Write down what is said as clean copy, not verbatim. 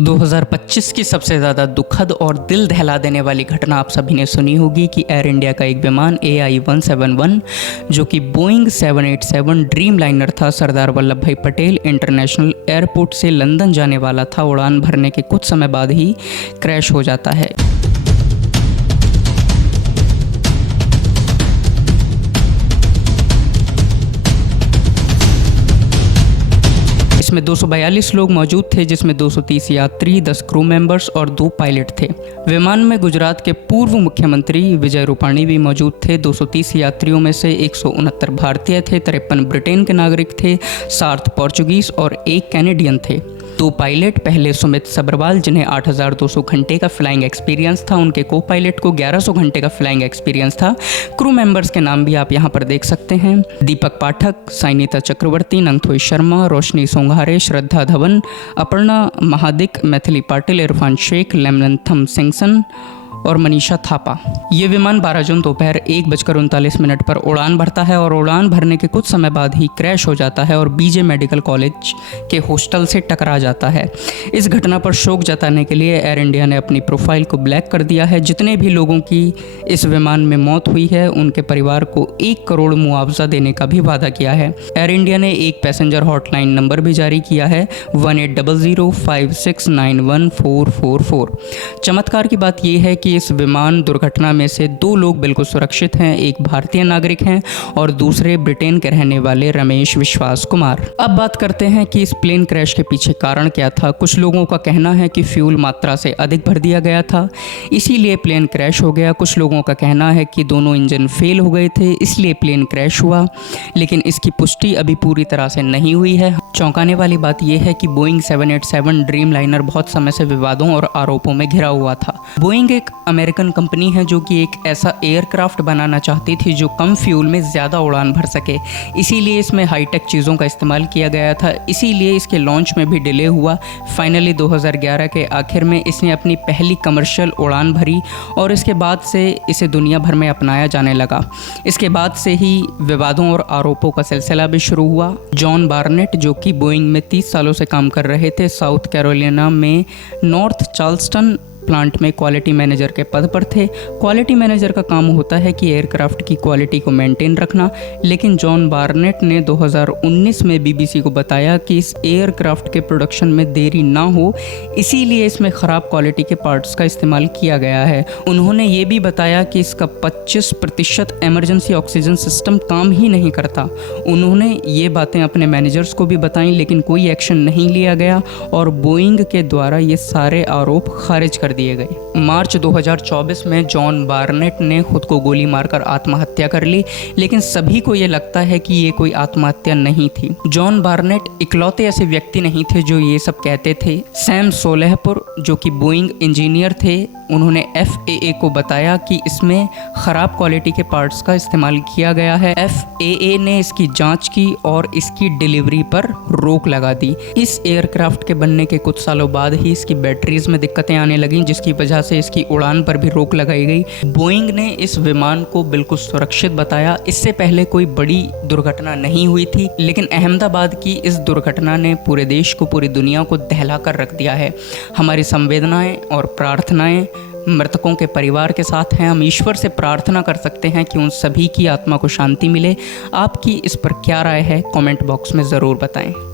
2025 की सबसे ज़्यादा दुखद और दिल दहला देने वाली घटना आप सभी ने सुनी होगी कि एयर इंडिया का एक विमान AI-171 जो कि बोइंग 787 ड्रीम लाइनर था, सरदार वल्लभ भाई पटेल इंटरनेशनल एयरपोर्ट से लंदन जाने वाला था। उड़ान भरने के कुछ समय बाद ही क्रैश हो जाता है। इसमें 242 लोग मौजूद थे, जिसमें 230 यात्री, 10 क्रू मेंबर्स और 2 पायलट थे। विमान में गुजरात के पूर्व मुख्यमंत्री विजय रूपाणी भी मौजूद थे। 230 यात्रियों में से 169 भारतीय थे, 53 ब्रिटेन के नागरिक थे, 60 पोर्चुगीज और 1 कैनेडियन थे। 2 पायलट, पहले सुमित सब्रवाल जिन्हें 8200 घंटे का फ्लाइंग एक्सपीरियंस था, उनके को पायलट को 1100 घंटे का फ्लाइंग एक्सपीरियंस था। क्रू मेंबर्स के नाम भी आप यहाँ पर देख सकते हैं: दीपक पाठक, साइनिता चक्रवर्ती, नंगथोई शर्मा, रोशनी सोंघारे, श्रद्धा धवन, अपर्णा महादिक, मैथिली पाटिल, इरफान शेख, लेमनंथम सिंगसन और मनीषा थापा। ये विमान 12 जून दोपहर 1:39 पर उड़ान भरता है और उड़ान भरने के कुछ समय बाद ही क्रैश हो जाता है और बीजे मेडिकल कॉलेज के हॉस्टल से टकरा जाता है। इस घटना पर शोक जताने के लिए एयर इंडिया ने अपनी प्रोफाइल को ब्लैक कर दिया है। जितने भी लोगों की इस विमान में मौत हुई है उनके परिवार को 1 करोड़ मुआवजा देने का भी वादा किया है। एयर इंडिया ने एक पैसेंजर हॉटलाइन नंबर भी जारी किया है, 180056914444। चमत्कार की बात यह है कि इस विमान दुर्घटना में से 2 लोग बिल्कुल सुरक्षित हैं, एक भारतीय नागरिक हैं और दूसरे ब्रिटेन के रहने वाले रमेश विश्वास कुमार। अब बात करते हैं कि इस प्लेन क्रैश के पीछे कारण क्या था। कुछ लोगों का कहना है कि फ्यूल मात्रा से अधिक भर दिया गया था, इसीलिए प्लेन क्रैश हो गया। कुछ लोगों का कहना है कि दोनों इंजन फेल हो गए थे, इसलिए प्लेन क्रैश हुआ, लेकिन इसकी पुष्टि अभी पूरी तरह से नहीं हुई है। चौंकाने वाली बात यह है कि बोइंग 787 ड्रीम लाइनर बहुत समय से विवादों और आरोपों में घिरा हुआ था। बोइंग एक अमेरिकन कंपनी है जो कि एक ऐसा एयरक्राफ्ट बनाना चाहती थी जो कम फ्यूल में ज़्यादा उड़ान भर सके, इसीलिए इसमें हाईटेक चीज़ों का इस्तेमाल किया गया था, इसीलिए इसके लॉन्च में भी डिले हुआ। फाइनली 2011 के आखिर में इसने अपनी पहली कमर्शियल उड़ान भरी और इसके बाद से इसे दुनिया भर में अपनाया जाने लगा। इसके बाद से ही विवादों और आरोपों का सिलसिला भी शुरू हुआ। जॉन बार्नेट जो कि बोइंग में 30 सालों से काम कर रहे थे, साउथ कैरोलिना में नॉर्थ चार्ल्सटन प्लांट में क्वालिटी मैनेजर के पद पर थे। क्वालिटी मैनेजर का काम होता है कि एयरक्राफ्ट की क्वालिटी को मेंटेन रखना, लेकिन जॉन बार्नेट ने 2019 में बीबीसी को बताया कि इस एयरक्राफ्ट के प्रोडक्शन में देरी ना हो, इसीलिए इसमें ख़राब क्वालिटी के पार्ट्स का इस्तेमाल किया गया है। उन्होंने ये भी बताया कि इसका 25% इमरजेंसी ऑक्सीजन सिस्टम काम ही नहीं करता। उन्होंने ये बातें अपने मैनेजर्स को भी बताईं, लेकिन कोई एक्शन नहीं लिया गया और बोइंग के द्वारा ये सारे आरोप खारिज कर दिए गए। मार्च 2024 में जॉन बार्नेट ने खुद को गोली मारकर आत्महत्या कर ली, लेकिन सभी को ये लगता है कि ये कोई आत्महत्या नहीं थी। जॉन बार्नेट इकलौते ऐसे व्यक्ति नहीं थे जो ये सब कहते थे। सैम सोलहपुर जो कि बोइंग इंजीनियर थे, उन्होंने FAA को बताया कि इसमें ख़राब क्वालिटी के पार्ट्स का इस्तेमाल किया गया है। FAA ने इसकी जांच की और इसकी डिलीवरी पर रोक लगा दी। इस एयरक्राफ्ट के बनने के कुछ सालों बाद ही इसकी बैटरीज में दिक्कतें आने लगीं, जिसकी वजह से इसकी उड़ान पर भी रोक लगाई गई। बोइंग ने इस विमान को बिल्कुल सुरक्षित बताया। इससे पहले कोई बड़ी दुर्घटना नहीं हुई थी, लेकिन अहमदाबाद की इस दुर्घटना ने पूरे देश को, पूरी दुनिया को दहला कर रख दिया है। हमारी संवेदनाएं और प्रार्थनाएं मृतकों के परिवार के साथ हैं। हम ईश्वर से प्रार्थना कर सकते हैं कि उन सभी की आत्मा को शांति मिले। आपकी इस पर क्या राय है, कमेंट बॉक्स में ज़रूर बताएं।